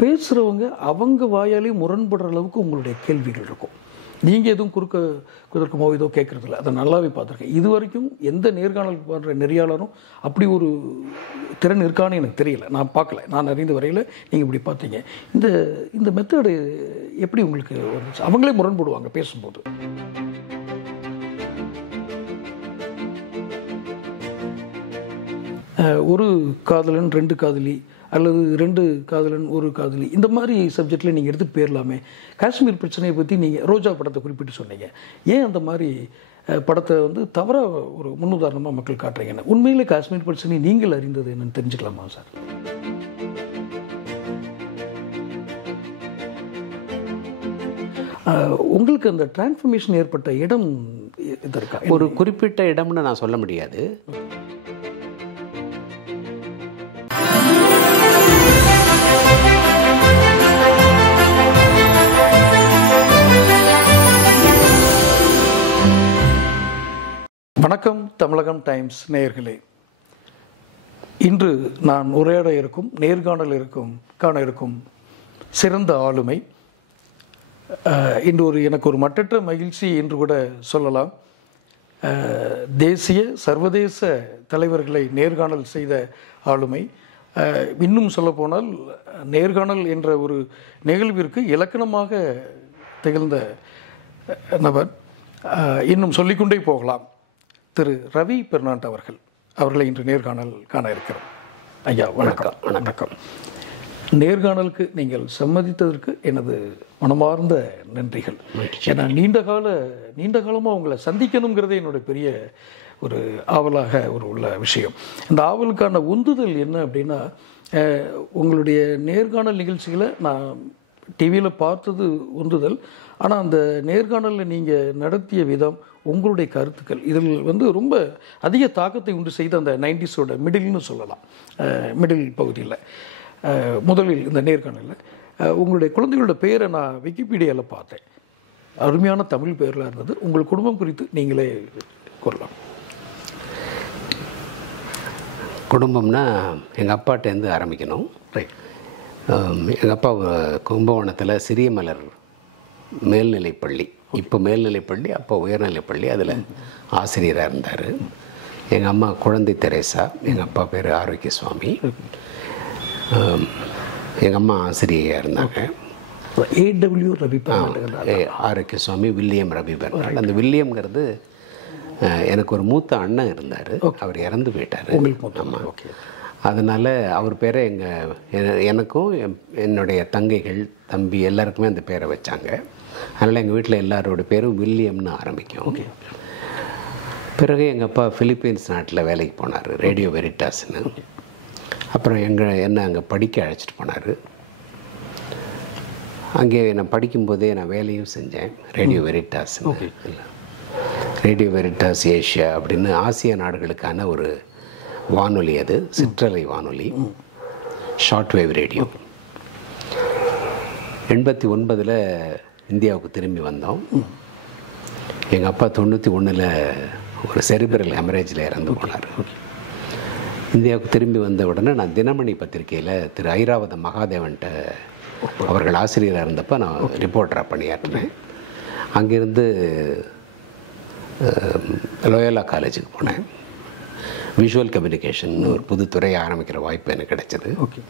பேசுகிறவங்க அவங்க வாயாலே முரண்படுற அளவுக்கு உங்களுடைய கேள்விகள் இருக்கும். நீங்கள் எதுவும் குதர்க்கமோ ஏதோ கேட்குறதில்ல, அதை நல்லாவே பார்த்துருக்கேன். இது வரைக்கும் எந்த நேர்காணல் பண்ணுற நெறியாளரும் அப்படி ஒரு திறன் இருக்கான்னு எனக்கு தெரியல, நான் பார்க்கல. நான் அறிந்த வரையில் நீங்கள் இப்படி பார்த்தீங்க. இந்த மெத்தடு எப்படி உங்களுக்கு வந்துச்சு? அவங்களே முரண்படுவாங்க பேசும்போது. ஒரு காதலன் 2 காதலி அல்லது 2 காதலன் 1 காதலி, இந்த மாதிரி சப்ஜெக்டில் நீங்கள் எடுத்து போயிடலாமே. காஷ்மீர் பிரச்சனையை பற்றி நீங்கள் ரோஜா படத்தை குறிப்பிட்டு சொன்னீங்க. ஏன் அந்த மாதிரி படத்தை வந்து தவறாக ஒரு முன்னுதாரணமாக மக்கள் காட்டுறீங்கன்னு? உண்மையிலே காஷ்மீர் பிரச்சனை நீங்கள் அறிந்தது என்னன்னு தெரிஞ்சுக்கலாமா சார்? உங்களுக்கு அந்த டிரான்ஸ்ஃபர்மேஷன் ஏற்பட்ட இடம் இதற்கா? ஒரு குறிப்பிட்ட இடம்னு நான் சொல்ல முடியாது. வணக்கம் தமிழகம் டைம்ஸ் நேயர்களே. இன்று நான் உரையாட இருக்கும் காண இருக்கும் சிறந்த ஆளுமை இன்று எனக்கு ஒரு மட்டற்ற மகிழ்ச்சி என்று கூட சொல்லலாம். தேசிய சர்வதேச தலைவர்களை நேர்காணல் செய்த ஆளுமை. இன்னும் சொல்லப்போனால் நேர்காணல் என்ற ஒரு நிகழ்விற்கு இலக்கணமாக திகழ்ந்த நபர். இன்னும் சொல்லிக்கொண்டே போகலாம். திரு ரவி பெர்னாண்ட் அவர்களை இன்று நேர்காணல் காண இருக்கிறோம். ஐயா வணக்கம். வணக்கம். நேர்காணலுக்கு நீங்கள் சம்மதித்ததற்கு எனது மனமார்ந்த நன்றிகள். ஏன்னா நீண்ட காலமாக உங்களை சந்திக்கணுங்கிறதே என்னுடைய பெரிய ஒரு ஆவலாக உள்ள விஷயம். இந்த ஆவலுக்கான உந்துதல் என்ன அப்படின்னா, உங்களுடைய நேர்காணல் நிகழ்ச்சிகளை நான் டிவியில் பார்த்தது உந்துதல். ஆனால் அந்த நேர்காணலில் நீங்கள் நடத்திய விதம், உங்களுடைய கருத்துக்கள், இதில் வந்து ரொம்ப அதிக தாக்கத்தை உண்டு செய்த அந்த 90s மிடில்னு சொல்லலாம். மிடில் பகுதியில் முதலில் இந்த நேர்காணலில் உங்களுடைய குழந்தைகளோட பெயரை நான் விக்கிபீடியாவில் பார்த்தேன். அருமையான தமிழ் பெயரில் இருந்தது. உங்கள் குடும்பம் குறித்து நீங்களே கூறலாம். குடும்பம்னா எங்கள் அப்பாட்டேருந்து ஆரம்பிக்கணும். ரைட். எங்கள் அப்பா கும்பகோணத்தில் சிறியமலர் மேல்நிலைப்பள்ளி, இப்போ மேல்நிலைப்பள்ளி, அப்போ உயர்நிலைப்பள்ளி, அதில் ஆசிரியராக இருந்தார். எங்கள் அம்மா குழந்தை தெரேசா, எங்கள் அப்பா பேர் ஆரோக்கிய சுவாமி. எங்கள் அம்மா ஆசிரியராக இருந்தாங்க. ஏடபிள்யூ ரவி ஆரோக்கிய சுவாமி, வில்லியம் ரவி பெர்னாண்ட். அந்த வில்லியம்ங்கிறது எனக்கு ஒரு மூத்த அண்ணன் இருந்தார், அவர் இறந்து போயிட்டார். ஆமாம். ஓகே. அதனால் அவர் பேரை எனக்கும் என்னுடைய தங்கைகள், தம்பி எல்லாருக்குமே அந்த பேரை வச்சாங்க. அதனால் எங்கள் வீட்டில் எல்லாரோட பேரும் வில்லியம்னு ஆரம்பிக்கும். ஓகே. பிறகு எங்கள் அப்பா பிலிப்பீன்ஸ் நாட்டில் வேலைக்கு போனார், ரேடியோ வெரிட்டாஸ்ன்னு. அப்புறம் என்ன அங்கே படிக்க அழைச்சிட்டு போனார். அங்கே நான் படிக்கும்போதே நான் வேலையும் செஞ்சேன், ரேடியோ வெரிட்டாஸ்ன்னு. ரேடியோ வெரிட்டாஸ் ஏஷியா அப்படின்னு ஆசிய நாடுகளுக்கான ஒரு வானொலி, அது சிற்றலை வானொலி, ஷார்ட் வேவ் ரேடியோ. 89 இந்தியாவுக்கு திரும்பி வந்தோம். எங்கள் அப்பா 91 ஒரு செரிபிரல் ஹெமரேஜில் இறந்து போனார். இந்தியாவுக்கு திரும்பி வந்த உடனே நான் தினமணி பத்திரிகையில் திரு ஐராவத மகாதேவன்ட்ட, அவர்கள் ஆசிரியராக இருந்தப்போ நான் ரிப்போர்ட்டராக பணியாற்றினேன். அங்கேருந்து லோயோலா காலேஜுக்கு போனேன். விஷுவல் கம்யூனிகேஷன் ஒரு புது துறையை ஆரம்பிக்கிற வாய்ப்பு எனக்கு கிடைச்சது. ஓகே.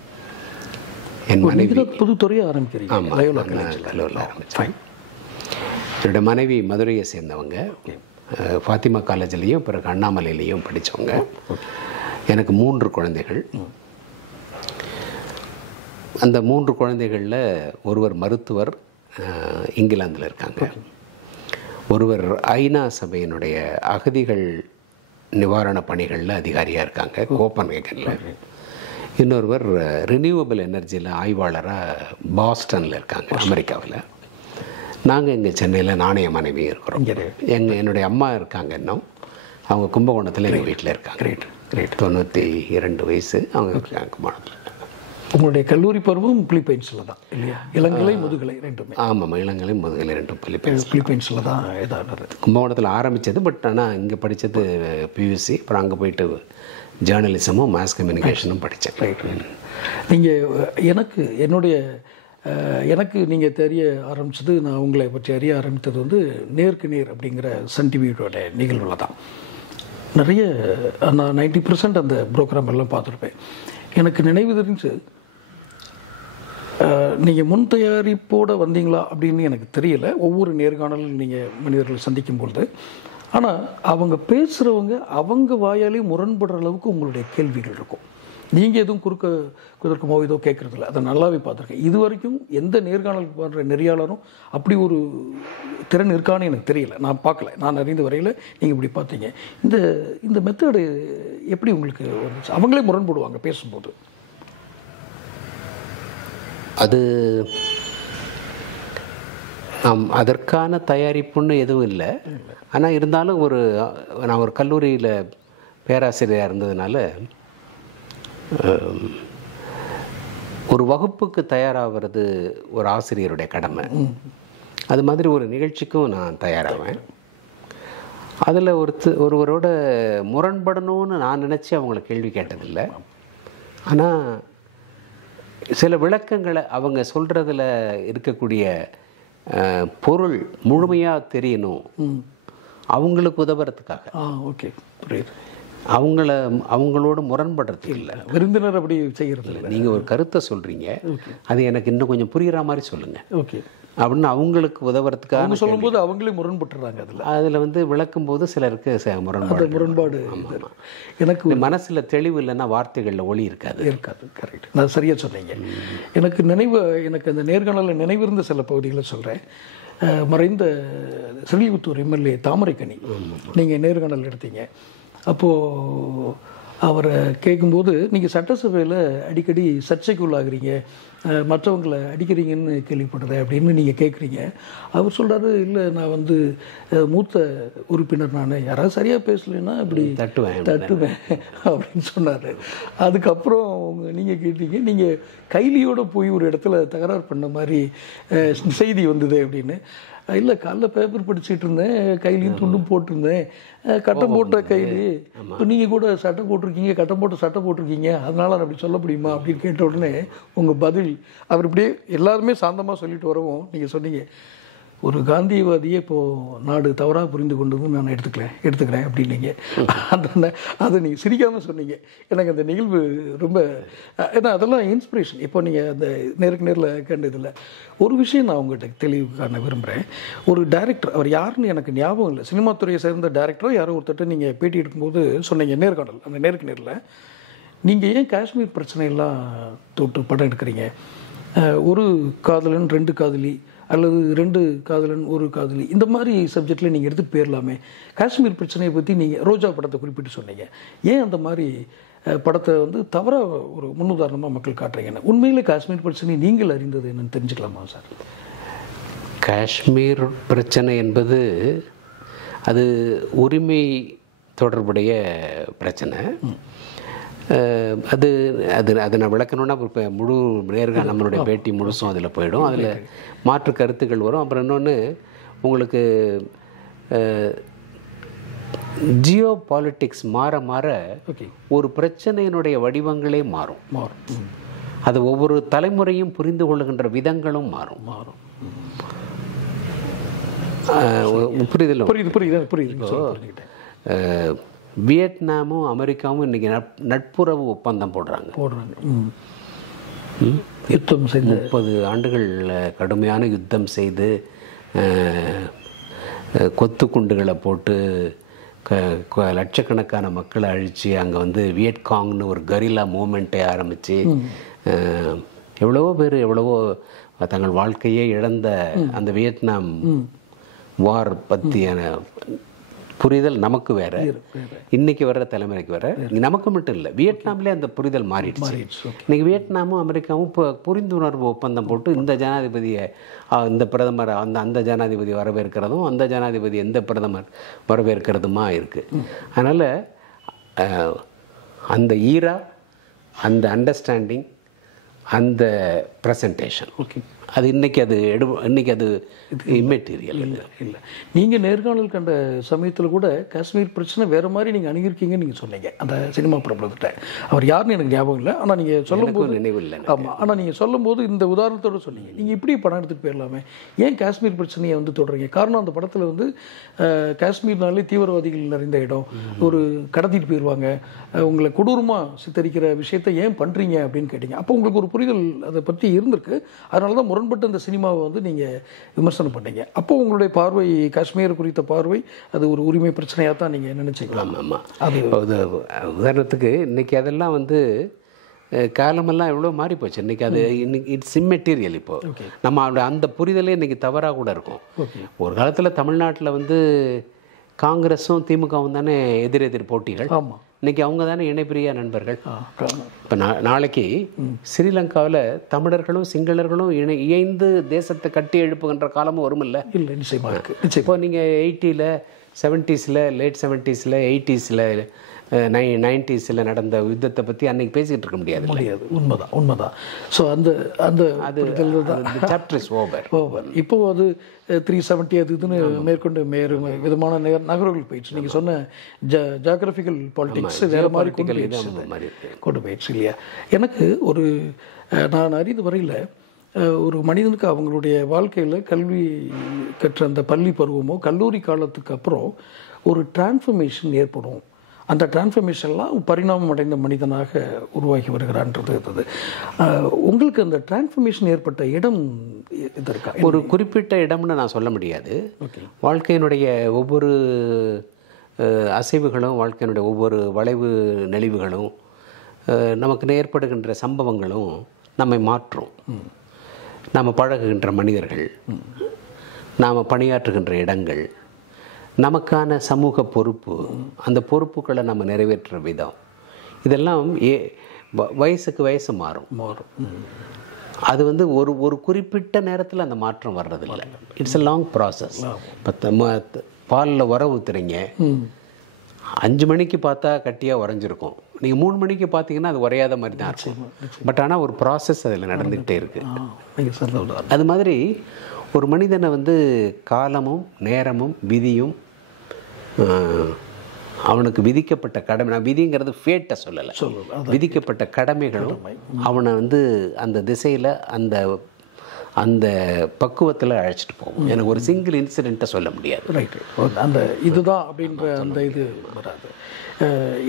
என் மனைவி புது துறையை ஆரம்பிக்கிறீங்க? ஆமாம், லயோலா ஆரம்பித்தேன். என்னோடய மனைவி மதுரையை சேர்ந்தவங்க, ஃபாத்திமா காலேஜ்லேயும் பிறகு அண்ணாமலையிலையும் படித்தவங்க. எனக்கு 3 குழந்தைகள். அந்த 3 குழந்தைகளில் ஒருவர் மருத்துவர், இங்கிலாந்தில் இருக்காங்க. ஒருவர் ஐநா சபையினுடைய அகதிகள் நிவாரண பணிகளில் அதிகாரியாக இருக்காங்க, கோப்பன்ஹேகனில். இன்னொருவர் ரினியூவபிள் எனர்ஜியில் ஆய்வாளராக பாஸ்டனில் இருக்காங்க, அமெரிக்காவில். நாங்கள் இங்கே சென்னையில் நானே மனைவியும் இருக்கிறோம். என்னுடைய அம்மா இருக்காங்க இன்னும், அவங்க கும்பகோணத்தில் எங்கள் வீட்டில் இருக்காங்க. கிரேட். 92 வயசு அவங்க இருக்காங்க கும்பகோணத்தில். உங்களுடைய கல்லூரி பருவம் பிலிப்பைன்ஸில் தான் இல்லையா? இளங்கலை முதுகலை ரெண்டுமே? ஆமாம், இளங்கலை முதுகலை ரெண்டும் பிலிப்பைன்ஸில் தான் ஏதாவது கும்பகோணத்தில் ஆரம்பித்தது. பட் ஆனால் இங்கே படித்தது பியூசி. அப்புறம் அங்கே போயிட்டு ஜேர்னலிசமும் மாஸ் கம்யூனிகேஷனும் படித்தேன். ரைட். நீங்கள் எனக்கு நீங்கள் தெரிய ஆரம்பித்தது, நான் உங்களை பற்றி அறிய ஆரம்பித்தது வந்து நேருக்கு நேர் அப்படிங்கிற சன் டிவியோட நிகழ்வில் தான். நிறைய நான் 90% அந்த ப்ரோக்ராம் எல்லாம் பார்த்துருப்பேன். எனக்கு நினைவு தெரிஞ்சு நீங்கள் முன் தயாரிப்போடு வந்தீங்களா அப்படின்னு எனக்கு தெரியல. ஒவ்வொரு நேர்காணலும் நீங்கள் மனிதர்களை சந்திக்கும் பொழுது, ஆனால் அவங்க பேசுகிறவங்க அவங்க வாயாலே முரண்படுற அளவுக்கு உங்களுடைய கேள்விகள் இருக்கும். நீங்கள் எதுவும் குதர்க்கமோ ஏதோ கேட்குறதில்ல, அதை நல்லாவே பார்த்துருக்கேன். இது வரைக்கும் எந்த நேர்காணலுக்கு பாடுற நெறியாளரும் அப்படி ஒரு திறன் இருக்கான்னு எனக்கு தெரியல, நான் பார்க்கல. நான் அறிந்த வரையில் நீங்கள் இப்படி பார்த்தீங்க. இந்த மெத்தடு எப்படி உங்களுக்கு வந்துச்சு? அவங்களே முரண்படுவாங்க பேசும்போது. அது அதற்கான தயாரிப்புன்னு எதுவும் இல்லை. ஆனால் இருந்தாலும் நான் ஒரு கல்லூரியில் பேராசிரியராக இருந்ததுனால ஒரு வகுப்புக்கு தயாராகிறது ஒரு ஆசிரியருடைய கடமை. அது மாதிரி ஒரு நிகழ்ச்சிக்கும் நான் தயாராவேன். அதில் ஒருவரோட முரண்படணும்னு நான் நினச்சி அவங்கள கேள்வி கேட்டதில்லை. ஆனால் சில விளக்கங்களை அவங்க சொல்கிறதுல இருக்கக்கூடிய பொருள் முழுமையாக தெரியணும் அவங்களுக்கு உதவுறதுக்காக. ஓகே, புரியுது. அவங்களோட முரண்படுறதுக்கு இல்லை, விருந்தினர் அப்படி செய்கிறது இல்லை. நீங்கள் ஒரு கருத்தை சொல்கிறீங்க, அது எனக்கு இன்னும் கொஞ்சம் புரிகிற மாதிரி சொல்லுங்கள், ஓகே அப்படின்னு அவங்களுக்கு உதவுறதுக்காக சொல்லும்போது அவங்களே முரண்பட்டுறாங்க. அதில் வந்து விளக்கும் போது சிலருக்கு முரண்பாடு. எனக்கு மனசில் தெளிவு இல்லைன்னா வார்த்தைகளில் ஒளி இருக்காது. கரெக்ட், நான் சரியாக சொன்னீங்க. எனக்கு அந்த நேர்காணலில் நினைவிருந்த சில பகுதிகளை சொல்கிறேன். மறைந்த ஸ்ரீவில்லிபுத்தூர் எம்எல்ஏ தாமரைக்கனி நீங்கள் நேர்காணல் எடுத்தீங்க. அப்போது அவரை கேட்கும்போது, நீங்கள் சட்டசபையில் அடிக்கடி சர்ச்சைக்குள்ளாகிறீங்க, மற்றவங்களை அடிக்கிறீங்கன்னு கேள்விப்படுறேன் அப்படின்னு நீங்கள் கேட்குறீங்க. அவர் சொல்கிறாரு, இல்லை நான் வந்து மூத்த உறுப்பினர், நான் யாராவது சரியாக பேசலைன்னா இப்படி தட்டுவேன் அப்படின்னு சொன்னார். அதுக்கப்புறம் நீங்கள் கேட்டீங்க, நீங்கள் கைலியோடு போய் ஒரு இடத்துல தகராறு பண்ண மாதிரி செய்தி வந்தது அப்படின்னு. இல்லை, காலைல பேப்பர் படிச்சுட்டு இருந்தேன், கையிலையும் துண்டும் போட்டிருந்தேன், கட்டம் போட்ட கைலி, இப்போ நீங்கள் கூட சட்டை போட்டிருக்கீங்க, கட்டம் போட்ட சட்டை போட்டிருக்கீங்க, அதனால் நான் அப்படி சொல்ல முடியுமா அப்படின்னு கேட்ட உடனே உங்கள் பதில், அவர் இப்படியே எல்லாருமே சாந்தமாக சொல்லிட்டு வரவும் நீங்கள் சொன்னீங்க, ஒரு காந்தியவாதியை இப்போது நாடு தவறாக புரிந்து கொண்டதும் நான் எடுத்துக்கிறேன் அப்படின்னீங்க. அதை நீங்கள் சிரிக்காமல் சொன்னீங்க. எனக்கு அந்த நிகழ்வு ரொம்ப, ஏன்னா அதெல்லாம் இன்ஸ்பிரேஷன். இப்போ நீங்கள் அந்த நேரில் கண்டதில்ல. ஒரு விஷயம் நான் உங்கள்கிட்ட தெளிவு காண விரும்புகிறேன். ஒரு டைரக்டர், அவர் யாருன்னு எனக்கு ஞாபகம் இல்லை, சினிமா துறையை சேர்ந்த டைரக்டரோ யாரோ ஒருத்தட்ட நீங்கள் பேட்டி எடுக்கும்போது சொன்னீங்க, நேர்காணல், அந்த நேரில் நீங்கள் ஏன் காஷ்மீர் பிரச்சனையெல்லாம் தொட்டு படம் எடுக்கிறீங்க, ஒரு காதலன் 2 காதலி அல்லது 2 காதலன் 1 காதலி, இந்த மாதிரி சப்ஜெக்டில் நீங்கள் எடுத்துகிட்டு போயிடலாமே, காஷ்மீர் பிரச்சனையை பற்றி நீங்கள் ரோஜா படத்தை குறிப்பிட்டு சொன்னீங்க, ஏன் அந்த மாதிரி படத்தை வந்து தவறாக ஒரு முன்னுதாரணமாக மக்கள் காட்டுறீங்கன்னு? உண்மையிலே காஷ்மீர் பிரச்சனை நீங்கள் அறிந்தது என்னன்னு தெரிஞ்சுக்கலாமா சார்? காஷ்மீர் பிரச்சனை என்பது அது உரிமை தொடர்புடைய பிரச்சனை. அது அது அதை நான் விளக்கணுன்னா இப்போ முழு நம்மளுடைய பேட்டி முழுசும் அதில் போயிடும். அதில் மாற்று கருத்துக்கள் வரும். அப்புறம் இன்னொன்று, உங்களுக்கு ஜியோ பாலிட்டிக்ஸ் மாற மாற ஒரு பிரச்சனையினுடைய வடிவங்களே மாறும். அது ஒவ்வொரு தலைமுறையும் புரிந்து கொள்ளுகின்ற விதங்களும் மாறும். புரியுது. வியட்நாமும் அமெரிக்காவும் இன்றைக்கி நட்புறவு ஒப்பந்தம் போடுறாங்க. யுத்தம் செய்து 30 ஆண்டுகளில் கடுமையான யுத்தம் செய்து கொத்து குண்டுகளை போட்டு லட்சக்கணக்கான மக்களை அழித்து அங்கே வந்து வியட்காங்னு ஒரு கரில்லா மூமெண்ட்டை ஆரம்பித்து எவ்வளவோ தங்கள் வாழ்க்கையே இழந்த அந்த வியட்நாம் வார் பற்றியான புரிதல் நமக்கு வேற, இன்னைக்கு வர்ற தலைமுறைக்கு வேற. நமக்கு மட்டும் இல்லை, வியட்நாம்லேயே அந்த புரிதல் மாறிடுச்சு. இன்னைக்கு வியட்நாமும் அமெரிக்காவும் இப்போ புரிந்துணர்வு ஒப்பந்தம் போட்டு இந்த ஜனாதிபதியை, இந்த பிரதமர் அந்த ஜனாதிபதி வரவேற்கிறதும் அந்த ஜனாதிபதி எந்த பிரதமர் வரவேற்கிறதுமா இருக்குது. அதனால் அந்த ஈரா, அந்த அண்டர்ஸ்டாண்டிங், அந்த ப்ரெசன்டேஷன். ஓகே. அது இன்னைக்கு அது இம்மெட்டீரியல் இல்லை. நீங்கள் நேர்காணல் கண்ட சமயத்தில் கூட காஷ்மீர் பிரச்சனை வேறு மாதிரி நீங்கள் அணுகிருக்கீங்கன்னு நீங்கள் சொன்னீங்க அந்த சினிமா பிரபலத்திட்ட. அவர் யாருன்னு எனக்கு ஞாபகம் இல்லை, ஆனால் நீங்கள் சொல்லும்போது நினைவு இல்லை. ஆமாம், ஆனால் நீங்கள் சொல்லும்போது இந்த உதாரணத்தோடு சொன்னீங்க. நீங்கள் இப்படி படம் எடுத்துகிட்டு போயிடலாமே, ஏன் காஷ்மீர் பிரச்சனையை வந்து தொடர்றீங்க? காரணம் அந்த படத்தில் வந்து காஷ்மீர்னாலே தீவிரவாதிகள் நிறைந்த இடம், ஒரு கடத்திட்டு போயிடுவாங்க, உங்களை கொடூரமாக சித்தரிக்கிற விஷயத்தை ஏன் பண்ணுறீங்க அப்படின்னு கேட்டீங்க. அப்போ உங்களுக்கு ஒரு புரிதல் அதை பற்றி இருந்திருக்கு. அதனால தான் முரண்பட்டு அந்த சினிமாவை வந்து நீங்கள் விமர்சனம் பண்ணீங்க. அப்போ உங்களுடைய பார்வை, காஷ்மீர் குறித்த பார்வை, அது ஒரு உரிமை பிரச்சனையாக தான் நீங்கள் நினச்சிக்கலாம். ஆமாம் ஆமாம். அது உதாரணத்துக்கு இன்றைக்கி அதெல்லாம் வந்து காலமெல்லாம் எவ்வளோ மாறி போச்சு. இன்றைக்கி அது இட்ஸ் இம்மெட்டீரியல். இப்போது நம்ம அந்த புரிதலே இன்றைக்கி தவறாக கூட இருக்கும். ஒரு காலத்தில் தமிழ்நாட்டில் வந்து காங்கிரஸும் திமுகவும் தானே எதிர் போட்டிகள். ஆமாம். இன்றைக்கி அவங்க தானே இணைப்பிரியா நண்பர்கள். இப்போ நாளைக்கு ஸ்ரீலங்காவில் தமிழர்களும் சிங்களர்களும் இணைந்து தேசத்தை கட்டி எழுப்புகின்ற காலமும் வருமில்ல? இல்லை, நிச்சயமாக இருக்குது. இப்போ நீங்கள் 80s 70s late 70s 80s 90s நடந்த யுத்தத்தை பற்றி அன்றைக்கி பேசிகிட்டு இருக்க முடியாது. உண்மைதான். ஸோ அந்த அது சாப்டர் இஸ் ஓவர். இப்போது அது 370 அது இதுன்னு மேற்கொண்டு விதமான நகர்வுகள் போயிடுச்சு. நீங்கள் சொன்ன ஜாகிரபிக்கல் பாலிடிக்ஸ் வேறு மாதிரி கொண்டு போயிடுச்சு இல்லையா? எனக்கு நான் அறிந்த வரையில் ஒரு மனிதனுக்கு அவங்களுடைய வாழ்க்கையில் கல்வி கற்ற அந்த பள்ளி பருவமோ கல்லூரி காலத்துக்கு அப்புறம் ஒரு டிரான்ஸ்ஃபர்மேஷன் ஏற்படும். அந்த டிரான்ஸ்ஃபர்மேஷன்லாம் பரிணாமம் அடைந்த மனிதனாக உருவாகி வருகிறான்றது இருந்தது. உங்களுக்கு அந்த டிரான்ஸ்ஃபர்மேஷன் ஏற்பட்ட இடம் இதற்கா? ஒரு குறிப்பிட்ட இடம்னு நான் சொல்ல முடியாது. வாழ்க்கையினுடைய ஒவ்வொரு அசைவுகளும், வாழ்க்கையினுடைய ஒவ்வொரு வளைவு நெளிவுகளும், நமக்கு ஏற்படுகின்ற சம்பவங்களும் நம்மை மாற்றும். நாம் பழகுகின்ற மனிதர்கள், நாம் பணியாற்றுகின்ற இடங்கள், நமக்கான சமூக பொறுப்பு, அந்த பொறுப்புகளை நம்ம நிறைவேற்றுற விதம், இதெல்லாம் வயசுக்கு வயசு மாறும். அது வந்து ஒரு குறிப்பிட்ட நேரத்தில் அந்த மாற்றம் வர்றதில்லை. It's a long process. இப்போ பாலில் உர ஊற்றுறீங்க, 5 மணிக்கு பார்த்தா கட்டியாக உறைஞ்சிருக்கும், நீங்கள் 3 மணிக்கு பார்த்தீங்கன்னா அது உரையாத மாதிரி தான் இருக்கும். பட் ஆனால் ஒரு ப்ராசஸ் அதில் நடந்துக்கிட்டே இருக்குது. அது மாதிரி ஒரு மனிதனை வந்து காலமும் நேரமும் விதியும், அவனுக்கு விதிக்கப்பட்ட கடமை, நான் விதிங்கிறது ஃபேட்டை சொல்லலை, விதிக்கப்பட்ட கடமைகளும் அவனை வந்து அந்த திசையில் அந்த பக்குவத்தில் அழைச்சிட்டு போகும். எனக்கு ஒரு சிங்கிள் இன்சிடெண்ட்டை சொல்ல முடியாது. ரைட்டு, அந்த இதுதான் அப்படின்ற அந்த இது வராது.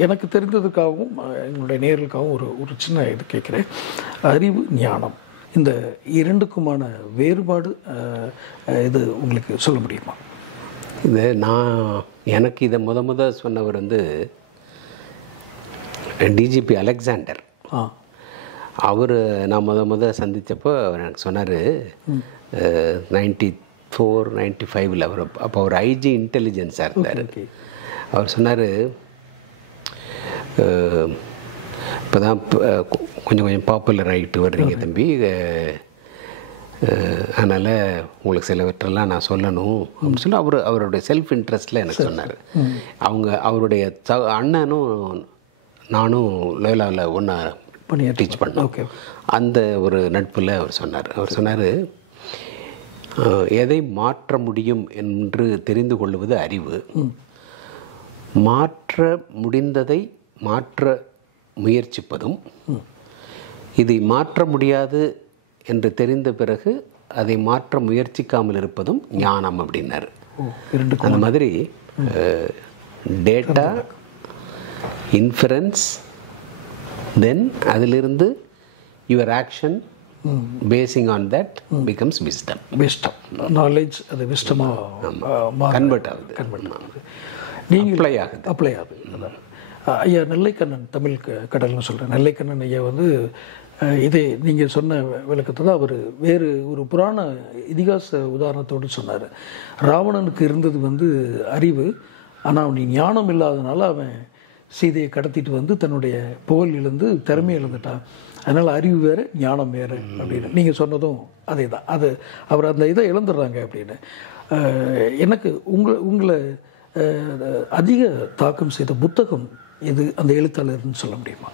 எனக்கு தெரிந்ததுக்காகவும் என்னுடைய நேர்களுக்காகவும் ஒரு சின்ன இது கேட்குறேன். அறிவு, ஞானம், இந்த இரண்டுக்குமான வேறுபாடு இது உங்களுக்கு சொல்ல முடியுமா? எனக்கு இதை முத சொன்னவர் வந்து டிஜிபி அலெக்சாண்டர். அவர் நான் முத சந்தித்தப்போ அவர் எனக்கு சொன்னார், 94-95 அவர் அப்போ அவர் ஐஜி இன்டெலிஜென்ஸாக இருந்தார். அவர் சொன்னார், இப்போ தான் கொஞ்சம் பாப்புலர் ஆகிட்டு வர்றீங்க தம்பி, அதனால் உங்களுக்கு சிலவற்றெல்லாம் நான் சொல்லணும் அப்படின்னு சொல்லி அவருடைய செல்ஃப் இன்ட்ரெஸ்டில் எனக்கு சொன்னார். அவருடைய அண்ணனும் நானும் லோயலாவில் ஒன்றா டீச் பண்ணோம். அந்த ஒரு நட்பில் அவர் சொன்னார், எதை மாற்ற முடியும் என்று தெரிந்து கொள்வது அறிவு, மாற்ற முடிந்ததை மாற்ற முயற்சிப்பதும், இதை மாற்ற முடியாது என்று தெரிந்த பிறகு அதை மாற்ற முயற்சிக்காமல் இருப்பதும் ஞானம் அப்படின்னாரு. அந்த மாதிரி டேட்டா, இன்ஃபரன்ஸ், தென் அதிலிருந்து your action facing on that becomes wisdom. Knowledge அது விஸ்டமாக கன்வெர்ட் ஆகுது. நீங்கள் அப்ளை ஆகுது. ஐயா நெல்லைக்கண்ணன், தமிழ் கடல்னு சொல்கிறேன், நெல்லைக்கண்ணன் ஐயா வந்து இதே நீங்கள் சொன்ன விளக்கத்தை தான் அவர் வேறு ஒரு புராண இதிகாச உதாரணத்தோடு சொன்னார். ராவணனுக்கு இருந்தது வந்து அறிவு, ஆனால் அவன் ஞானம் இல்லாதனால அவன் சீதையை கடத்திட்டு வந்து தன்னுடைய புகழ் இழந்து திறமை இழந்துட்டான். அதனால் அறிவு வேறு ஞானம் வேறு அப்படின்னு நீங்கள் சொன்னதும் அதே தான். அது அவர் அந்த இதை இழந்துடுறாங்க அப்படின்னு. எனக்கு உங்களை அதிக தாக்கம் செய்த புத்தகம் இது, அந்த எழுத்தாளர்னு சொல்ல முடியுமா?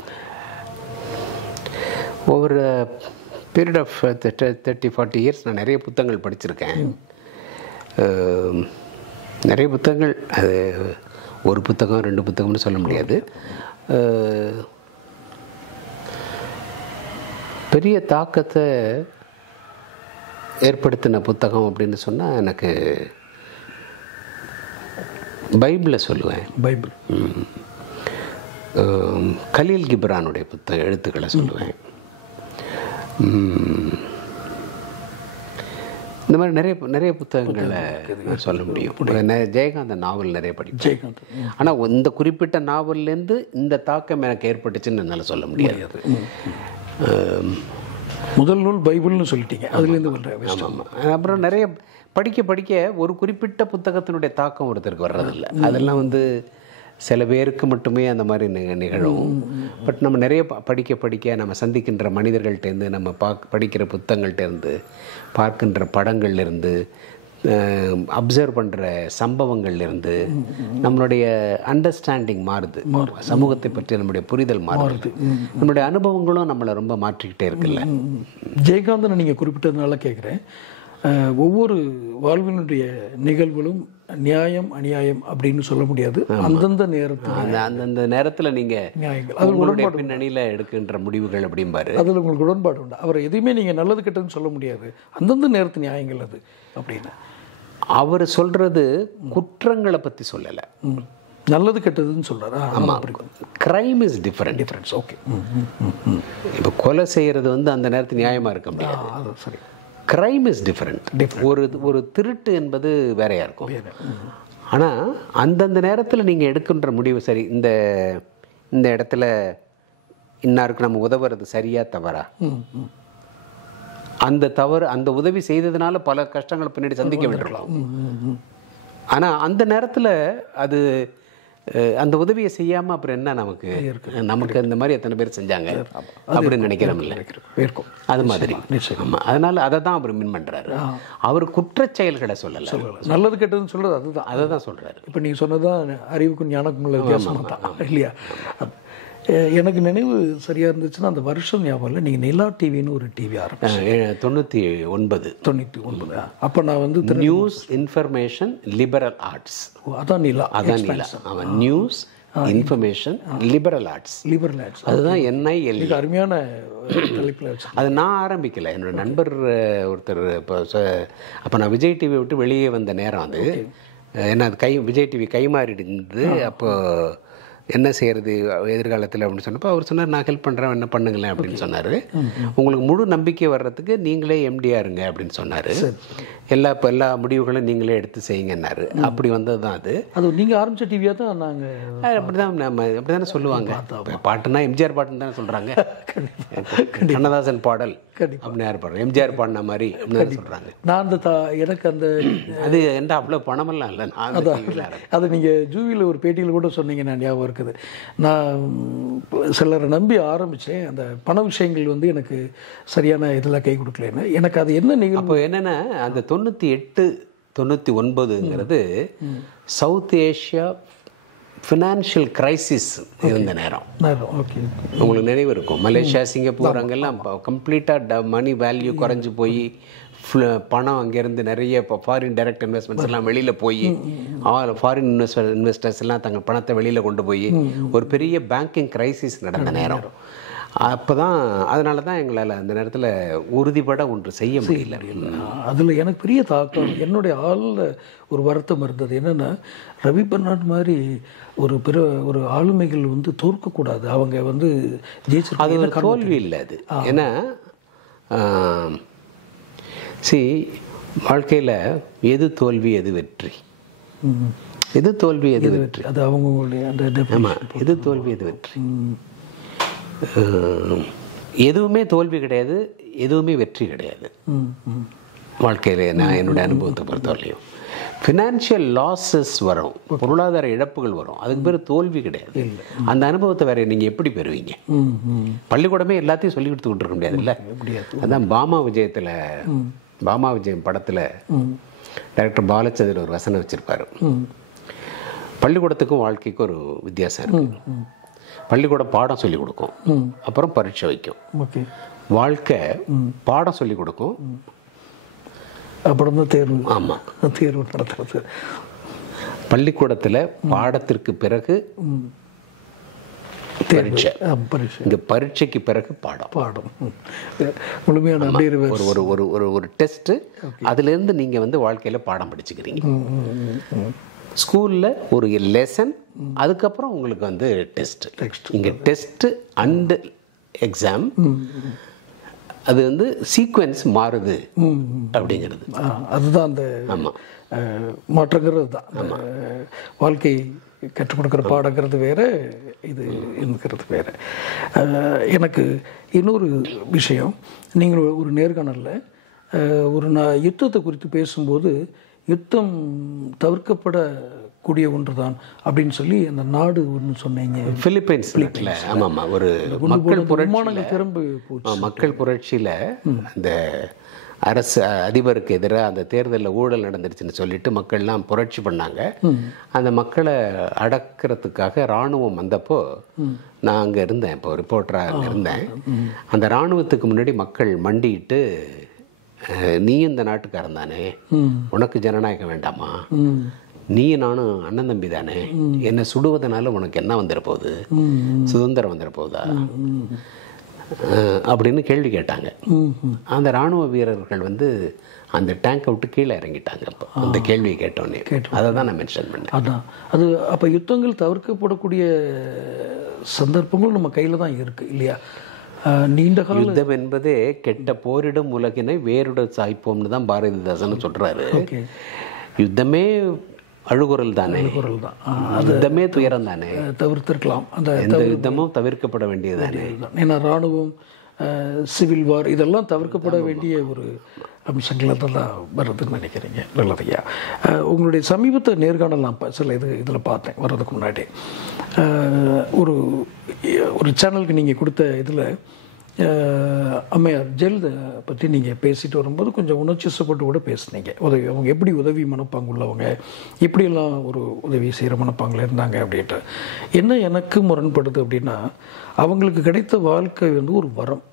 ஒவ்வொரு பீரியட் ஆஃப் 30-40 இயர்ஸ் நான் நிறைய புத்தகங்கள் படிச்சிருக்கேன். நிறைய புத்தகங்கள், அது ஒரு புத்தகம் 2 புத்தகம்னு சொல்ல முடியாது. பெரிய தாக்கத்தை ஏற்படுத்தின புத்தகம் அப்படின்னு சொன்னால் எனக்கு பைபிளை சொல்லுவேன். பைபிள், கலீல் கிப்ரானுடைய எழுத்துக்களை சொல்லுவேன். இந்த மாதிரி நிறைய புத்தகங்களை சொல்ல முடியும். ஜெயகாந்தன் நாவல் நிறைய படிப்பேன். ஆனால் இந்த குறிப்பிட்ட நாவல்லேருந்து இந்த தாக்கம் எனக்கு ஏற்பட்டுச்சுன்னு என்னால் சொல்ல முடியாது. முதல் நூல் பைபிள்னு சொல்லிட்டீங்க, அதுலேருந்து ஆமாம். அப்புறம் நிறைய படிக்க ஒரு குறிப்பிட்ட புத்தகத்தினுடைய தாக்கம் ஒருத்தருக்கு வர்றதில்லை. அதெல்லாம் சில பேருக்கு மட்டுமே அந்த மாதிரி நிகழும். பட் நம்ம நிறைய படிக்க நம்ம சந்திக்கின்ற மனிதர்கள்டேருந்து, நம்ம படிக்கிற புத்தகங்கள்டேருந்து, பார்க்கின்ற படங்கள்லேருந்து, அப்சர்வ் பண்ணுற சம்பவங்கள்லேருந்து நம்மளுடைய அண்டர்ஸ்டாண்டிங் மாறுது. சமூகத்தை பற்றி நம்முடைய புரிதல் மாறுது. நம்மளுடைய அனுபவங்களும் நம்மளை ரொம்ப மாற்றிக்கிட்டே இருக்குல்ல. ஜெயகாந்தனை நீங்கள் குறிப்பிட்டதுனால கேட்குறேன், ஒவ்வொரு வாழ்வினுடைய நிகழ்வுகளும் நியாயம் அநியாயம் அப்படின்னு சொல்ல முடியாது. அந்தந்த நேரத்தில் நீங்கள் பின்னணியில் எடுக்கின்ற முடிவுகள் அப்படிம்பாரு. அதில் உங்களுக்கு உடன்பாடு உண்டு. அவர் எதையுமே நீங்கள் நல்லது கெட்டதுன்னு சொல்ல முடியாது, அந்தந்த நேரத்து நியாயங்கள் அது அப்படின்னு. அவர் சொல்றது குற்றங்களை பற்றி சொல்லலை, நல்லது கெட்டதுன்னு சொல்கிறாரா? ஆமாம். Crime is different. ஓகே. இப்போ கொலை செய்கிறது அந்த நேரத்து நியாயமாக இருக்க முடியாது. சரி. Crime is different. ஒரு திருட்டு என்பது வேறையாக இருக்கும். ஆனால் அந்தந்த நேரத்தில் நீங்கள் எடுக்கின்ற முடிவு சரி, இந்த இடத்துல இன்னாருக்கு நம்ம உதவுறது சரியா தவறா, அந்த உதவி செய்ததுனால பல கஷ்டங்களை பின்னாடி சந்திக்க வேண்டியிருக்கலாம். ஆனால் அந்த நேரத்தில் அந்த உதவியை செய்யாமல் அப்புறம் என்ன நமக்கு இந்த மாதிரி எத்தனை பேர் செஞ்சாங்க அப்படின்னு நினைக்கிறோம்ல, அது மாதிரி. அதனால அதை தான் அவர் மீன் பண்ணுறாரு. அவர் குற்றச் செயல்களை சொல்லலை, நல்லது கெட்டதுன்னு சொல்கிறது அதை தான் சொல்கிறாரு. இப்போ நீங்கள் சொன்னதான் அறிவுக்கும் ஞானக்கும் உள்ள வித்தியாசம் தான் இல்லையா? எனக்கு நினைவு சரியாக இருந்துச்சுன்னா அந்த வருஷம் ஞாபகம் இல்லை, நீங்கள் நிலா டிவின்னு ஒரு டிவி ஆரம்பிச்சேன் 99. அப்போ நான் நியூஸ் இன்ஃபர்மேஷன் லிபரல் ஆர்ட்ஸ். அதான் நிலா. அவன் நியூஸ் இன்ஃபர்மேஷன் லிபரல் ஆர்ட்ஸ். அதுதான் NIL. அருமையான தலைப்பில் அது நான் ஆரம்பிக்கலை, என்னோட நண்பர் ஒருத்தர். அப்போ நான் விஜய் டிவி விட்டு வெளியே வந்த நேரம் அது. ஏன்னா அது விஜய் டிவி கைமாறிடுது. அப்போ என்ன செய்கிறது எதிர்காலத்தில் அப்படின்னு சொன்னப்போ அவர் சொன்னார், நான் ஹெல்ப் பண்ணுறேன், என்ன பண்ணுங்களேன் அப்படின்னு சொன்னார். உங்களுக்கு முழு நம்பிக்கை வர்றதுக்கு நீங்களே MDயா இருங்க அப்படின்னு சொன்னார். எல்லா முடிவுகளும் நீங்களே எடுத்து செய்யுங்கன்னாரு. அப்படி வந்தது தான் அது நீங்கள் ஆரம்பித்த டிவியாக தான். நாங்கள் அப்படி தானே சொல்லுவாங்க. பாட்டுனா எம்ஜிஆர் பாட்டுன்னு தானே சொல்கிறாங்க. கண்ணதாசன் பாடல் அப்படின்னு யார் பாடுறோம், எம்ஜிஆர் பாடின மாதிரி அப்படின்னு சொல்கிறாங்க. நான் எனக்கு அது எந்த அவ்வளோ பணமெல்லாம் இல்லை. அதை நீங்கள் ஜூவியில் ஒரு பேட்டியில் கூட சொன்னீங்க, நான் ஞாபகம் இருக்குது. நான் சிலரை நம்பி ஆரம்பித்தேன், அந்த பண விஷயங்கள் எனக்கு சரியான இதில் கை கொடுக்கலன்னு. எனக்கு அது என்ன நிகழ்வு என்னென்னா, அந்த 98-99ங்கிறது சவுத் ஏஷியா ஃபினான்ஷியல் கிரைசிஸ் இருந்த நேரம். உங்களுக்கு நினைவு இருக்கும், மலேசியா, சிங்கப்பூர் அங்கெல்லாம் கம்ப்ளீட்டாக மணி வேல்யூ குறைஞ்சி போய் பணம் அங்கேருந்து நிறைய இப்போ ஃபாரின் டைரக்ட் இன்வெஸ்ட்மெண்ட்ஸ் எல்லாம் வெளியில் போய் ஃபாரின் இன்வெஸ்டர்ஸ் எல்லாம் தங்கள் பணத்தை வெளியில் கொண்டு போய் ஒரு பெரிய பேங்கிங் கிரைசிஸ் நடந்த நேரம். அப்போ தான், அதனால தான் எங்களால் அந்த நேரத்தில் உறுதிப்பட ஒன்று செய்ய முடியல. அதில் எனக்கு பெரிய தாக்கம், என்னுடைய ஆளில் ஒரு வருத்தம் இருந்தது. என்னென்னா, ரவி பர்னாட் மாதிரி ஒரு ஆளுமைகள் தோற்கக்கூடாது, அவங்க ஜெயிச்சு. அது தோல்வி இல்லை அது. ஏன்னா வாழ்க்கையில் எது தோல்வி எது வெற்றி, எது தோல்வி எது வெற்றி, அது அவங்களுடைய அந்த. ஆமாம், எது தோல்வி எது வெற்றி. எதுவுமே தோல்வி கிடையாது, எதுவுமே வெற்றி கிடையாது வாழ்க்கையில். நான் என்னுடைய அனுபவத்தை பொறுத்தவரையும் ஃபினான்ஷியல் லாஸஸ் வரும், பொருளாதார இழப்புகள் வரும், அதுக்கு பேர் தோல்வி கிடையாது. அந்த அனுபவத்தை வேற நீங்கள் எப்படி பெறுவீங்க? பள்ளிக்கூடமே எல்லாத்தையும் சொல்லி கொடுத்துக்கிட்டு இருக்க முடியாதுல்ல. அதான் பாமா விஜயம் படத்தில் டைரக்டர் பாலச்சந்திரன் ஒரு வசனம் வச்சிருப்பாரு, பள்ளிக்கூடத்துக்கும் வாழ்க்கைக்கும் ஒரு வித்தியாசம் இருக்கு. பள்ளிக்கூடம் பாடம் சொல்லிக் கொடுக்கும், அப்புறம் பரீட்சை வைக்கும். வாழ்க்கை பாடம் சொல்லி கொடுக்கும், அப்புறம் தான் தேர்வு. ஆமாம், தேர்வு நடத்துறது. பள்ளிக்கூடத்தில் பாடத்திற்கு பிறகு பரீட்சை, இங்கே பரீட்சைக்கு பிறகு பாடம். முழுமையான ஒரு ஒரு ஒரு ஒரு டெஸ்ட்டு, அதுலேருந்து நீங்கள் வந்து வாழ்க்கையில் பாடம் படிச்சுக்கிறீங்க. ஸ்கூலில் ஒரு லெசன், அதுக்கப்புறம் உங்களுக்கு வந்து டெஸ்ட். இங்கே டெஸ்ட்டு அண்டு எக்ஸாம், அது வந்து சீக்வென்ஸ் மாறுது அப்படிங்கிறது. அதுதான் அந்த ஆமாம் மாற்றங்கிறது தான். வாழ்க்கை கற்றுக் கொடுக்குற பாடங்கிறது வேறு, இது இருக்கிறது வேறு. எனக்கு இன்னொரு விஷயம், நீங்கள் ஒரு நேர்காணலில் ஒரு யுத்தத்தை குறித்து பேசும்போது யுத்தம் தவிர்க்கப்படக்கூடிய ஒன்று தான் அப்படின்னு சொல்லி அந்த நாடு ஒன்று சொன்னீங்க, பிலிப்பைன்ஸ். ஆமாம், ஒரு மக்கள் புரட்சியில் அந்த அரசு அதிபருக்கு எதிராக அந்த தேர்தலில் ஊழல் நடந்துருச்சுன்னு சொல்லிட்டு மக்கள்லாம் புரட்சி பண்ணாங்க. அந்த மக்களை அடக்கிறதுக்காக இராணுவம் வந்தப்போ நான் அங்கே இருந்தேன், இப்போ ரிப்போர்ட்டராக அங்கே இருந்தேன். அந்த இராணுவத்துக்கு முன்னாடி மக்கள் மண்டிட்டு, நீ இந்த நாட்டுக்காரன் தானே, உனக்கு ஜனநாயகம் வேண்டாமா, நீ நானும் அண்ணன் தம்பி தானே, என்னை சுடுவதனால உனக்கு என்ன வந்துட போகுது, சுதந்திரம் வந்துட போகுதா அப்படின்னு கேள்வி கேட்டாங்க. அந்த இராணுவ வீரர்கள் வந்து அந்த டேங்கை விட்டு கீழே இறங்கிட்டாங்க. அப்போ அந்த கேள்வியை கேட்டோன்னே அதை தான் நான் மென்ஷன் பண்ணேன். அதான் அது. அப்போ யுத்தங்கள் தவிர்க்கப்படக்கூடிய சந்தர்ப்பங்கள் நம்ம கையில் தான் இருக்குது இல்லையா? நீண்ட கால யுத்தம் என்பதே கெட்ட போரிடும் உலகினை வேறுட சாய்ப்போம்னு தான் பாரதிதாசன் சொல்கிறாரு. யுத்தமே அழுகுரல் தானே, யுத்தமே துயரம் தானே, தவிர்த்திருக்கலாம். அந்த எந்த யுத்தமும் தவிர்க்கப்பட வேண்டியது தானே. ஏன்னா இராணுவம், சிவில் வார் இதெல்லாம் தவிர்க்கப்பட வேண்டிய ஒரு அம்சங்கள் தான் வருதுன்னு நினைக்கிறீங்க. நல்லதையா. உங்களுடைய சமீபத்தை நேர்காணல் நான் சில இதில் பார்த்தேன் வர்றதுக்கு முன்னாடி. ஒரு சேனலுக்கு நீங்கள் கொடுத்த இதில் அம்மையார் ஜெயலலிதா பற்றி நீங்கள் பேசிட்டு வரும்போது கொஞ்சம் உணர்ச்சிசப்பட்டு கூட பேசுனீங்க. அவங்க எப்படி உதவி மனப்பாங்கு உள்ளவங்க, எப்படியெல்லாம் ஒரு உதவி செய்கிற மனப்பாங்கில் இருந்தாங்க அப்படின்ட்டு. என்ன எனக்கு முரண்படுது அப்படின்னா, அவங்களுக்கு கிடைத்த வாழ்க்கை வந்து ஒரு வரம்.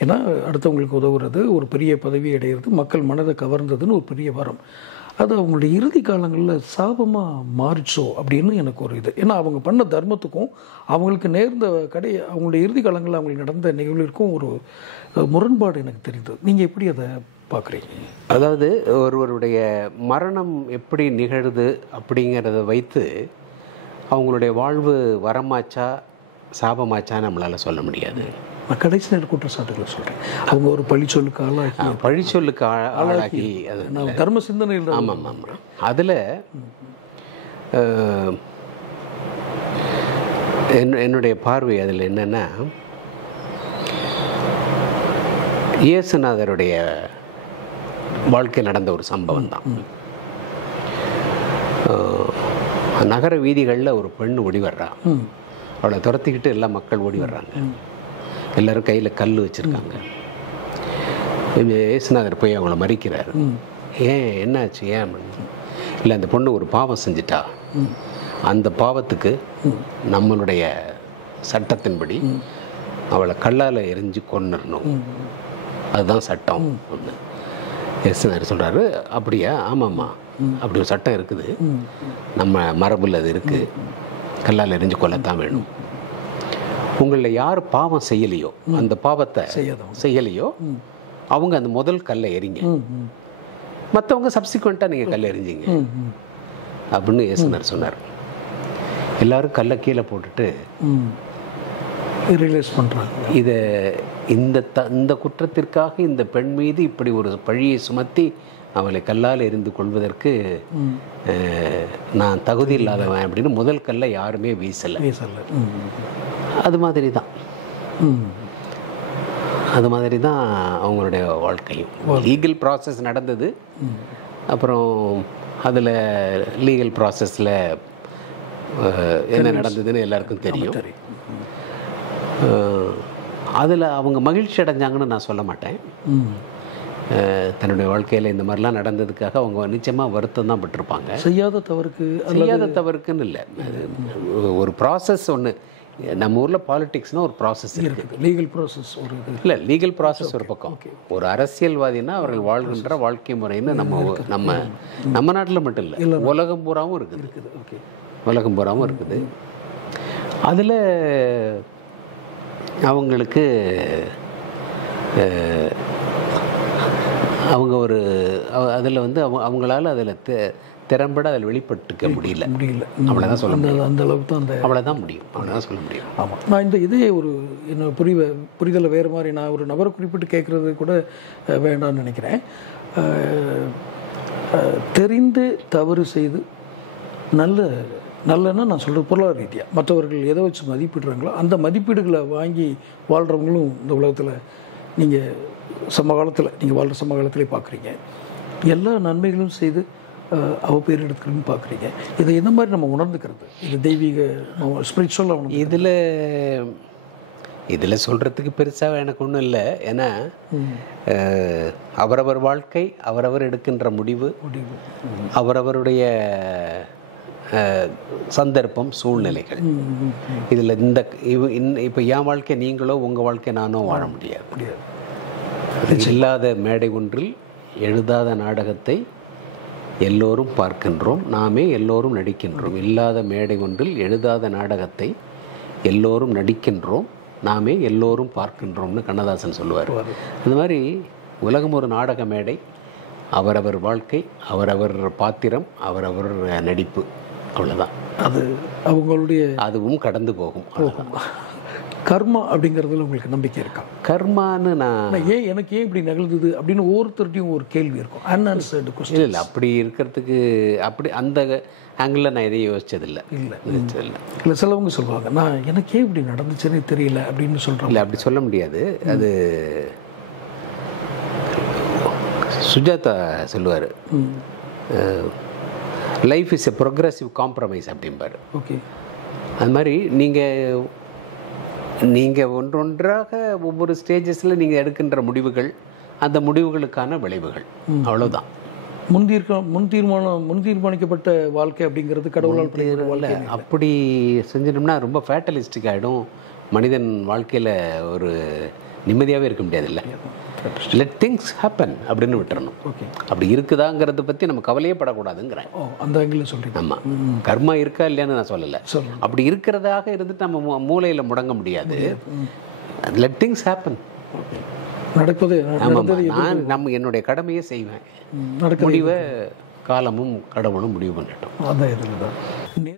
ஏன்னா அடுத்தவங்களுக்கு உதவுறது, ஒரு பெரிய பதவி அடைகிறது, மக்கள் மனதை கவர்ந்ததுன்னு ஒரு பெரிய வரம். அது அவங்களுடைய இறுதி காலங்களில் சாபமாக மாறிச்சோ அப்படின்னு எனக்கு ஒரு இது. ஏன்னா அவங்க பண்ண தர்மத்துக்கும் அவங்களுக்கு நேர்ந்த அவங்களுடைய இறுதி காலங்களில் அவங்களுக்கு நடந்த நிகழ்வுக்கும் ஒரு முரண்பாடு எனக்கு தெரியுது. நீங்கள் எப்படி அதை பார்க்குறீங்க? அதாவது ஒருவருடைய மரணம் எப்படி நிகழுது அப்படிங்கிறத வைத்து அவங்களுடைய வாழ்வு வரமாச்சா சாபமாச்சா நம்மளால் சொல்ல முடியாது. நான் கடைசி நேர குற்றச்சாட்டுகளை சொல்கிறேன். அவங்க ஒரு பழிச்சொல்லுக்கு ஆளாகி அது தர்ம சிந்தனையில். ஆமாம் ஆமாம். அதில் என்னுடைய பார்வை அதில் என்னென்னா, இயேசுநாதருடைய வாழ்க்கை நடந்த ஒரு சம்பவம் தான். நகர வீதிகளில் ஒரு பெண் ஓடி வர்றா, அவளை துரத்திக்கிட்டு எல்லா மக்கள் ஓடி வர்றாங்க. எல்லோரும் கையில் கல் வச்சுருக்காங்க. இயேசுநாதர் போய் அவங்கள மறிக்கிறார். ஏன் என்னாச்சு, ஏன் அப்படின்னு. இல்லை, அந்த பொண்ணு ஒரு பாவம் செஞ்சிட்டா, அந்த பாவத்துக்கு நம்மளுடைய சட்டத்தின்படி அவளை கல்லால் எரிஞ்சு கொன்னுடணும், அதுதான் சட்டம் ஒன்று. இயேசுநாதர் சொல்கிறாரு, அப்படியா? ஆமாம்மா, அப்படி ஒரு சட்டம் இருக்குது, நம்ம மரபில் அது இருக்குது, கல்லால் எரிஞ்சு கொல்லத்தான் வேணும். உங்களில் யார் பாவம் செய்யலையோ, அந்த பாவத்தை செய்யலையோ, அவங்க அந்த முதல் கல்லை எறிங்க, மற்றவங்க சப்சிக்வெண்ட்டாக நீங்கள் கல்லை எறிஞ்சிங்க அப்படின்னு இயேசுநாதர் சொன்னார். எல்லாரும் கல்லை கீழே போட்டுட்டு ரியலைஸ் பண்ணுறாங்க. இதை இந்த குற்றத்திற்காக இந்த பெண் மீது இப்படி ஒரு பழியை சுமத்தி அவளை கல்லால் எறிந்து கொள்வதற்கு நான் தகுதி இல்லாதவன் அப்படின்னு முதல் கல்லை யாருமே வீசலை. அது மாதிரி தான் அவங்களுடைய வாழ்க்கையும். லீகல் ப்ராசஸ் நடந்தது. அப்புறம் அதில் லீகல் ப்ராசஸில் என்ன நடந்ததுன்னு எல்லாருக்கும் தெரியும். அதில் அவங்க மகிழ்ச்சி அடைஞ்சாங்கன்னு நான் சொல்ல மாட்டேன். தன்னுடைய வாழ்க்கையில் இந்த மாதிரிலாம் நடந்ததுக்காக அவங்க நிச்சயமாக வருத்தம் தான் பட்டிருப்பாங்க. செய்யாத தவறுக்குன்னு இல்லை, ஒரு ப்ராசஸ் ஒன்று. நம்ம ஊரில் பாலிடிக்ஸ்னால் ஒரு ப்ராசஸ் இருக்குது. லீகல் ப்ராசஸ் ஒரு இது இல்லை, லீகல் ப்ராசஸ் ஒரு பக்கம். ஒரு அரசியல்வாதினா அவர்கள் வாழ்கின்ற வாழ்க்கை முறைன்னு நம்ம நாட்டில் மட்டும் இல்லை, உலகம் பூராவும் இருக்குது. ஓகே, உலகம் பூராவும் இருக்குது. அதில் அவங்களுக்கு அவங்க ஒரு அதில் வந்து அவங்களால அதில் திறம்பட அதில் வெளிப்பட்டுக்க முடியல. அவ்வளோதான் சொல்ல முடியும். அந்த அளவுக்கு தான் அவ்வளோதான் முடியும். அவ்வளோதான் சொல்ல முடியும். ஆமாம். நான் இதே ஒரு என்ன புரிதலை வேறு மாதிரி நான் ஒரு நபரை குறிப்பிட்டு கேட்குறது கூட வேண்டாம்னு நினைக்கிறேன். தெரிந்து தவறு செய்து நல்லன்னா நான் சொல்கிறது பொருளாதார ரீதியாக மற்றவர்கள் எதை வச்சு மதிப்பிடுறாங்களோ அந்த மதிப்பீடுகளை வாங்கி வாழ்கிறவங்களும் இந்த உலகத்தில் நீங்கள் வாழ்கிற சமகாலத்திலே பார்க்குறீங்க. எல்லா நன்மைகளும் செய்து அவ பேர் எடுத்துக்கணும்னு பார்க்குறீங்க. இதை எந்த மாதிரி நம்ம உணர்ந்துக்கிறது? இது தெய்வீக ஸ்பிரிச்சுவலாக இதில் சொல்கிறதுக்கு பெருசாக எனக்கு ஒன்றும் இல்லை. ஏன்னா அவரவர் வாழ்க்கை, அவரவர் எடுக்கின்ற முடிவு, அவரவருடைய சந்தர்ப்பம், சூழ்நிலைகள். இதில் இப்போ என் வாழ்க்கை நீங்களோ உங்கள் வாழ்க்கை நானோ வாழ முடியாது. இல்லாத மேடை ஒன்றில் எழுதாத நாடகத்தை எல்லோரும் பார்க்கின்றோம், நாமே எல்லோரும் நடிக்கின்றோம். இல்லாத மேடை ஒன்றில் எழுதாத நாடகத்தை எல்லோரும் நடிக்கின்றோம், நாமே எல்லோரும் பார்க்கின்றோம்னு கண்ணதாசன் சொல்லுவார். அந்த மாதிரி உலகம் ஒரு நாடக மேடை, அவரவர் வாழ்க்கை, அவரவர் பாத்திரம், அவரவர் நடிப்பு. அவ்வளோதான். அது அவங்களுடைய அதுவும் கடந்து போகும். கர்மா அப்படிங்கிறதுல உங்களுக்கு நம்பிக்கை இருக்கா? கர்மான்னு நான் எனக்கு ஏன் இப்படி நிகழ்ந்தது அப்படின்னு ஒவ்வொருத்தருடையும் ஒரு கேள்வி இருக்கும். Unanswered question. இல்லை, அப்படி இருக்கிறதுக்கு அப்படி அந்த ஆங்கிளில் நான் எதையும் யோசிச்சதில்லை. இல்லை சிலவங்க சொல்லுவாங்க, நான் எனக்கு ஏன் இப்படி நடந்துச்சுன்னே தெரியல அப்படின்னு சொல்கிறேன். இல்லை, அப்படி சொல்ல முடியாது. அது சுஜாதா சொல்லுவார், life is a progressive compromise அப்படிம்பார். ஓகே. அது மாதிரி நீங்கள் ஒன்றொன்றாக ஒவ்வொரு ஸ்டேஜஸில் நீங்கள் எடுக்கின்ற முடிவுகள், அந்த முடிவுகளுக்கான விளைவுகள், அவ்வளோதான். முன் தீர்மானிக்கப்பட்ட வாழ்க்கை அப்படிங்கிறது கடவுளால் அப்படி செஞ்சிட்டோம்னா ரொம்ப ஃபேட்டலிஸ்டிக் ஆகிடும். மனிதன் வாழ்க்கையில் ஒரு நிம்மதியாகவே இருக்க முடியாது. இல்லை, லெட் திங்ஸ் ஹேப்பன் அப்படின்னு விட்டுறணும். ஓகே. அப்படி இருக்குதாங்கிறத பற்றி நம்ம கவலையே படக்கூடாதுங்கிறேன். அந்த ஆங்கிள் சொல்கிறேன். ஆமாம், கர்மா இருக்கா இல்லையான்னு நான் சொல்லலை. அப்படி இருக்கிறதாக இருந்துட்டு நம்ம மூளையில் முடங்க முடியாது. Let things happen. நடப்பது நம்ம என்னுடைய கடமையை செய்வேன். முடிவை காலமும் கடவுளும் முடிவு பண்ணட்டும். அதான்